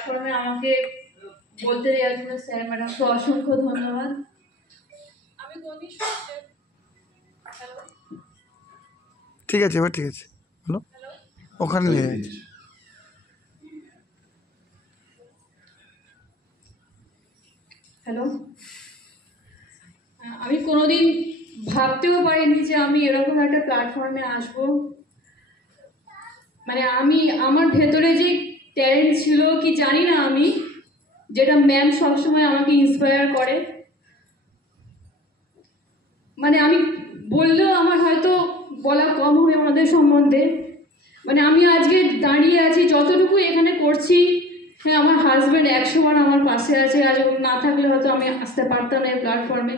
প্ল্যাটফর্মে আমাকে বলতে দেওয়ার জন্য স্যার ম্যাডামকে অসংখ্য ধন্যবাদ। আমি ঠিক আছে, এবার ঠিক আছে, হ্যালো, ওখানে নিয়ে যাচ্ছি। হ্যালো, আমি কোনোদিন ভাবতেও পারিনি যে আমি এরকম একটা প্ল্যাটফর্মে আসবো। মানে আমি আমার ভেতরে যে ট্যালেন্ট ছিল কি জানি না আমি, যেটা ম্যাম সবসময় আমাকে ইন্সপায়ার করে। মানে আমি বললেও আমার হয়তো বলা কম হবে ওনাদের সম্বন্ধে। মানে আমি আজকে দাঁড়িয়ে আছি যতটুকু এখানে করছি, হ্যাঁ আমার হাজব্যান্ড 100 বার আমার পাশে আছে, আজ না থাকলে হয়তো আমি আসতে পারতাম না এই প্ল্যাটফর্মে।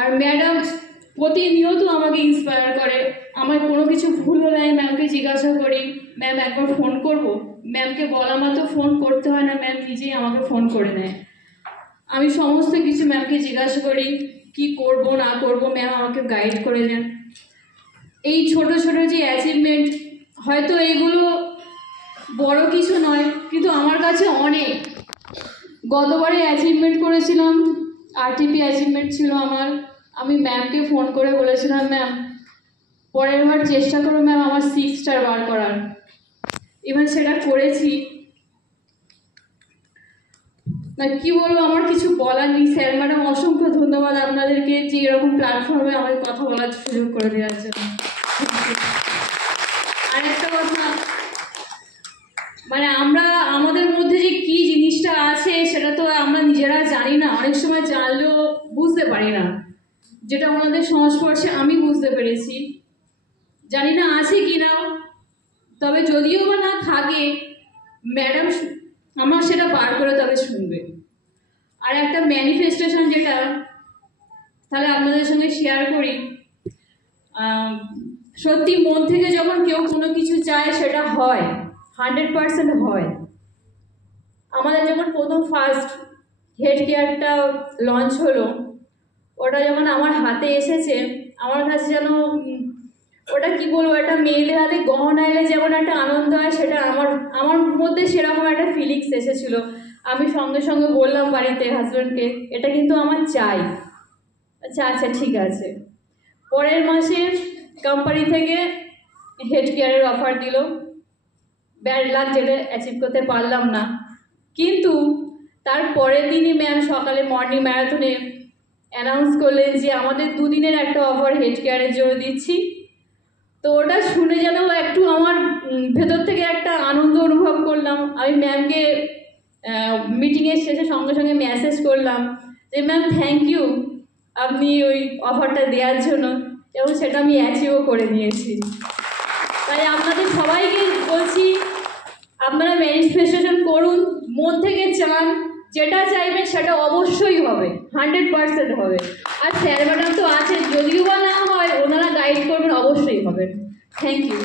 আর ম্যাডাম প্রতিনিয়ত আমাকে ইন্সপায়ার করে। আমার কোনো কিছু ভুল হলে আমি ম্যামকে জিজ্ঞাসা করি, ম্যাম একবার ফোন করব। ম্যামকে বলা মাত্র ফোন করতে হয় না, ম্যাম নিজেই আমাকে ফোন করে নেয়। আমি সমস্ত কিছু ম্যামকে জিজ্ঞাসা করি, কি করব না করব, ম্যাম আমাকে গাইড করে দেন। এই ছোট ছোট যে অ্যাচিভমেন্ট, হয়তো এইগুলো বড় কিছু নয়, কিন্তু আমার কাছে অনেক। গতবারে অ্যাচিভমেন্ট করেছিলাম, আরটিপি অ্যাচিভমেন্ট ছিল আমার। আমি ম্যামকে ফোন করে বলেছিলাম, ম্যাম পরের বার চেষ্টা করো ম্যাম আমার 6 স্টার বার করার। এবার সেটা করেছি। না কি বলবো, আমার কিছু বলার নেই। স্যার ম্যাডাম অসংখ্য ধন্যবাদ আপনাদেরকে যে এরকম প্ল্যাটফর্মে আমাকে কথা বলার সুযোগ করে দেওয়ার জন্য। আর একটা কথা, মানে আমরা আমাদের মধ্যে যে কি জিনিসটা আছে সেটা তো আমরা নিজেরা জানি না, অনেক সময় জানলেও বুঝতে পারি না। যেটা ওনাদের সংস্পর্শে আমি বুঝতে পেরেছি, জানি না আছে কি না, তবে যদিও বা না থাকে ম্যাডাম আমার সেটা বার করে তবে শুনবে। আর একটা ম্যানিফেস্টেশন যেটা তাহলে আপনাদের সঙ্গে শেয়ার করি, সত্যি মন থেকে যখন কেউ কোনো কিছু চায় সেটা হয়, 100% হয়। আমাদের যখন প্রথম ফার্স্ট হেড কেয়ারটা লঞ্চ হলো, ওটা যখন আমার হাতে এসেছে, আমার কাছে যেন ওটা কি বলবো, একটা মেয়েদের হাতে গহনা এলে যেমন একটা আনন্দ হয়, সেটা আমার মধ্যে সেরকম একটা ফিলিংস এসেছিলো। আমি সঙ্গে সঙ্গে বললাম বাড়িতে হাজব্যান্ডকে, এটা কিন্তু আমার চাই। আচ্ছা আচ্ছা ঠিক আছে। পরের মাসে কোম্পানি থেকে হেড কেয়ারের অফার দিল। ব্যাড লাক, যেটা অ্যাচিভ করতে পারলাম না। কিন্তু তার পরের দিনই ম্যাম সকালে মর্নিং ম্যারাথনে অ্যানাউন্স করলেন যে আমাদের 2 দিনের একটা অফার হেড কেয়ারের জন্য দিচ্ছি। তো ওটা শুনে যেন একটু আমার ভেতর থেকে একটা আনন্দ অনুভব করলাম। আমি ম্যামকে মিটিংয়ের শেষে সঙ্গে সঙ্গে মেসেজ করলাম যে ম্যাম থ্যাংক ইউ আপনি ওই অফারটা দেওয়ার জন্য, এবং সেটা আমি অ্যাচিভও করে নিয়েছি। তাই আপনাদের সবাইকে বলছি, আপনারা ম্যানিফেস্টেশন করুন, মন থেকে চান, যেটা চাইবেন সেটা অবশ্যই হবে, 100% হবে। আর স্যার ম্যাডাম তো আছে, যদিও বা না হয় ওনারা গাইড করবেন, অবশ্যই হবে। Thank you.